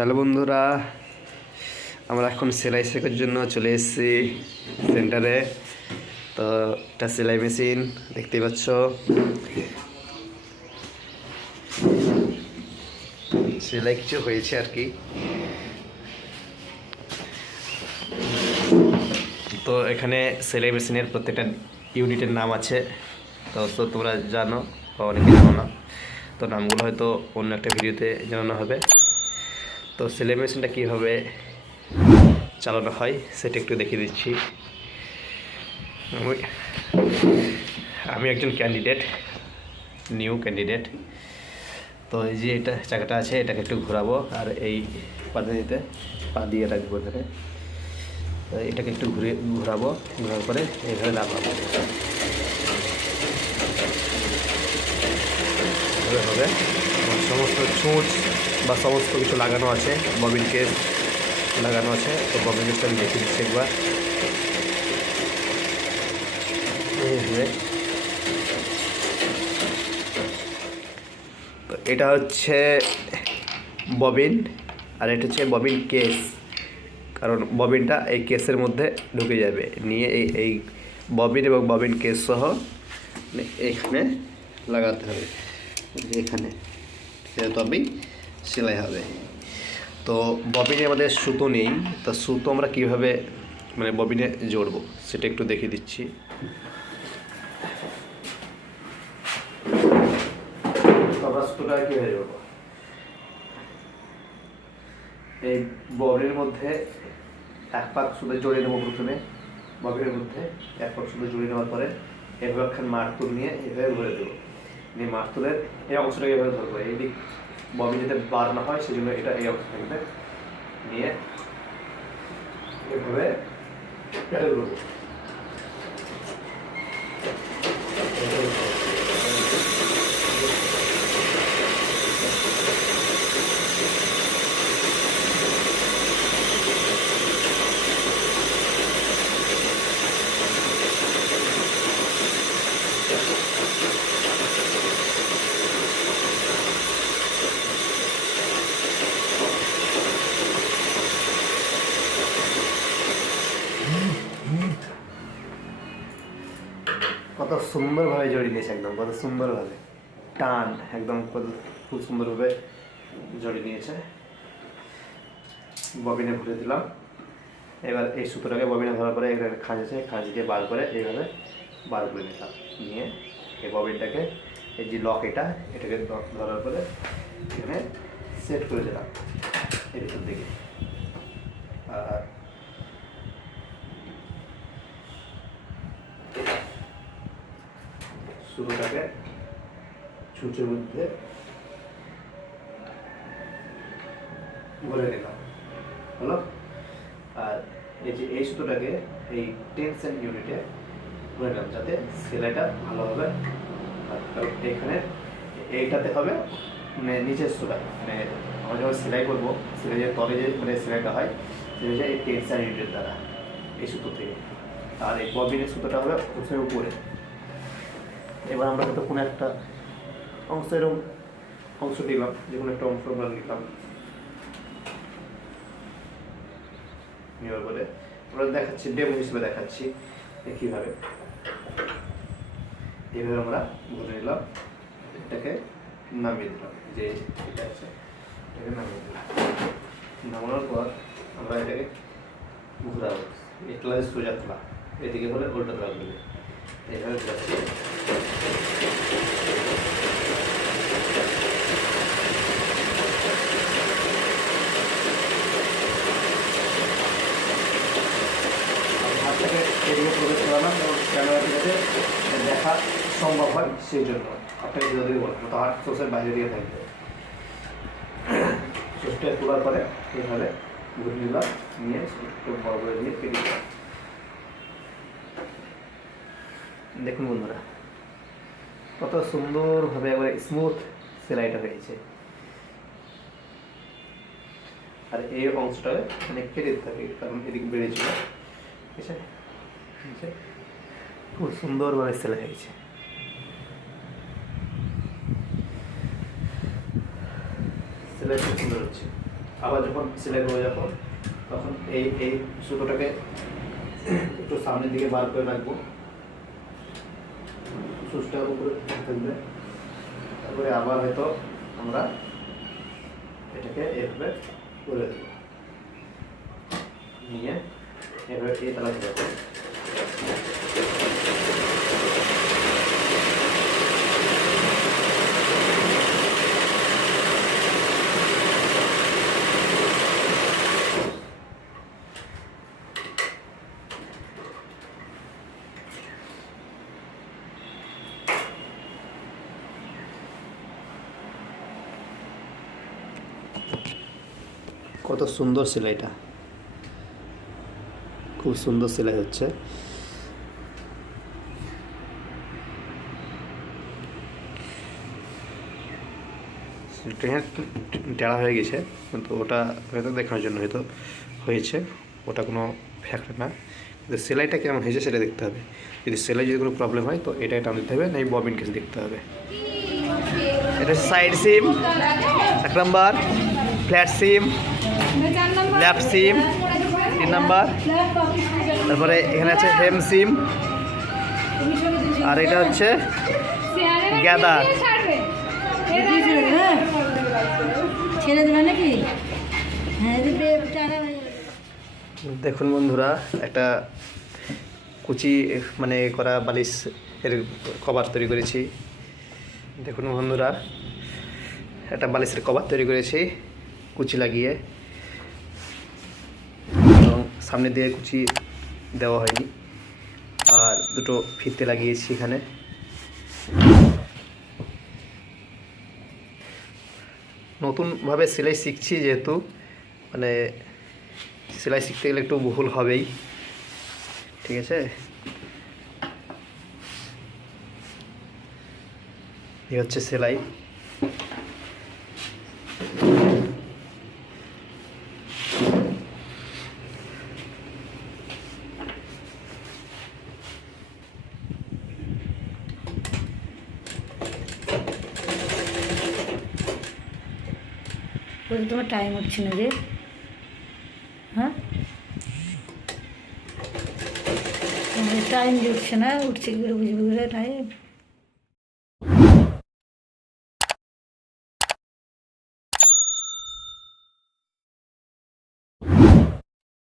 Hello বন্ধুরা, আমরা এখন সেলাই শেখার জন্য চলে এসেছি সেন্টারে। তো এটা সেলাই মেশিন দেখতেই পাচ্ছ। সেলাই কিছু হয়েছে আর কি। তো এখানে সেলাই মেশিনের প্রত্যেকটা ইউনিটের নাম আছে। তো তোমরা জানো বা অনেকে জানো না, তো নামগুলো হয়তো অন্য একটা ভিডিওতে জানানো হবে। তো সেলাই মেশিনটা কীভাবে চালানো হয় সেটা একটু দেখিয়ে দিচ্ছি। আমি একজন ক্যান্ডিডেট, নিউ ক্যান্ডিডেট। তো এই যে এটা চাকাটা আছে, এটাকে একটু ঘোরাবো আর এই পদ্ধতিতে পা দিয়ে রাখবো এখানে। তো এটাকে একটু ঘোরাবো, ঘোরার পরে এইভাবে লাগাবো, এভাবে হবে। সমস্ত ছুঁচ বা সমস্ত কিছু লাগানো আছে, ববিন কেস লাগানো আছে। তো ববিন কেসটা আমি দেখিয়ে দিচ্ছি একবার। তো এটা হচ্ছে ববিন, আর এটা হচ্ছে ববিন কেস। কারণ ববিনটা এই কেসের মধ্যে ঢুকে যাবে, নিয়ে এই ববিন এবং ববিন কেস সহ এখানে লাগাতে হবে, এখানে তবেই সেলাই হবে। তো ববিনে আমাদের সুতো নেই, তা সুতো আমরা কীভাবে ববিনে জড়বো সেটা একটু দেখিয়ে দিচ্ছি। আমরা সুতোটা কীভাবে জড়বো, এই ববিনের মধ্যে এক পাক সুতো জড়িয়ে নেবো। প্রথমে ববিনের মধ্যে এক পাক সুতো জড়িয়ে নেওয়ার পরে এভাবে একখান মারতুল নিয়ে এভাবে ভরে দেবো। নিয়ে মারতুলের এই অংশটাকে এভাবে ধরবো, এই দিক ববিন যাতে বার না হয় সেজন্য এটা এই অংশ থাকবে। নিয়ে এভাবে প্যাডেল করবো। কত সুন্দরভাবে জড়িয়ে নিয়েছে, একদম কত সুন্দরভাবে টান, একদম কত খুব সুন্দরভাবে জড়িয়ে নিয়েছে। ববিনে ভরে দিলাম। এবার এই সুতোটাকে ববিনে ধরার পরে এখানে খাঁজ আছে, খাঁজ দিয়ে বার করে এইভাবে বার করে নিলাম। নিয়ে এই ববিনটাকে, এই যে লক এটাকে ধরার পরে এখানে সেট করে দিলাম এর ভিতর দিকে। আর সুতোটাকে ছুঁচের মধ্যে ভরে নিলাম, হলো। আর এই যে এই সুতোটাকে এই টেনশন ইউনিটে ভরে নিলাম, যাতে সেলাইটা ভালো হবে। আর এখানে এইটাতে হবে নিচের সুতোটা, আমরা যখন সেলাই করবো, সেলাইয়ের তলে যে সেলাইটা হয় সেটা হচ্ছে এই টেনশন ইউনিটের দ্বারা, এই সুতো থেকে। আর এই ববিনের সুতোটা হবে উপরে। এবার আমরা হয়তো কোনো একটা অংশ, এরকম অংশ নিলাম, যে কোনো একটা অংশ আমরা নিলাম। নেওয়ার পরে আমরা দেখাচ্ছি, ডেমো হিসেবে দেখাচ্ছি কীভাবে। এইভাবে আমরা ঘুরে নিলাম, এটাকে নামিয়ে দিলাম, যে এটা আছে এটাকে নামিয়ে দিলাম। নামানোর পর আমরা এটাকে ঘুরাবো, এটলা সোজা তোলা, এদিকে হলে উল্টো তোলা করবে, এইভাবে ঘুরাচ্ছি। হাতটাকে এদিকে প্রবেশ করালাম এবং ক্যামেরাটি যাতে দেখা সম্ভব হয় সেই জন্য আপনাকে যদি বলবো, তো হাত সোর্সের বাইরে দিয়ে থাকবে। সোর্সটা তোলার পরে এইভাবে ঘুরে নিলাম, নিয়ে একটু বড় করে দিয়ে কেটে দিলাম। দেখুন বন্ধুরা, কত সুন্দরভাবে একবারে স্মুথ সেলাইটা হয়েছে। আর এই অংশটা কেটে দিতে হবে, কারণ এদিক বেড়েছিল, ঠিক আছে। খুব সুন্দরভাবে সেলাই হয়েছে। সেলাই খুব সুন্দর হচ্ছে। আবার যখন সেলাই করবো তখন এই এই সুতোটাকে একটু সামনের দিকে বার করে রাখবো, সুচটা উপরে থাকবে। তারপরে আবার হয়তো আমরা এটাকে এভাবে করে দেবো, নিয়ে এভাবে এই তালা দেবো। কত সুন্দর সেলাইটা, খুব সুন্দর সেলাই হচ্ছে। টেড়া হয়ে গেছে, কিন্তু ওটা হয়তো দেখানোর জন্য হয়তো হয়েছে, ওটা কোনো ফ্যাক্ট না। কিন্তু সেলাইটা কেমন হয়েছে সেটা দেখতে হবে। যদি সেলাই যদি কোনো প্রবলেম হয় তো এটাই টান দিতে হবে, না এই ববিন কেসে দেখতে হবে। এটা সাইড সিম 1 নাম্বার, ফ্ল্যাট সিম, ল্যাপ সিম 3 নাম্বার, তারপরে এখানে আছে হেম সিম, আর এটা হচ্ছে গ্যাদা। দেখুন বন্ধুরা, একটা কুচি মানে করা বালিশ এর কভার তৈরি করেছি। দেখুন বন্ধুরা, একটা বালিশের কভার তৈরি করেছি কুচি লাগিয়ে, এবং সামনে দিয়ে কুচি দেওয়া হয়নি, আর দুটো ফিতে লাগিয়েছি এখানে। নতুনভাবে সেলাই শিখছি যেহেতু, মানে সেলাই শিখতে গেলে একটু ভুল হবেই, ঠিক আছে। এই হচ্ছে সেলাই। তোমার টাইম হচ্ছে না রে, হ্যাঁ টাইম জুটছে না, উঠছে কি করে বুঝবি টাইম।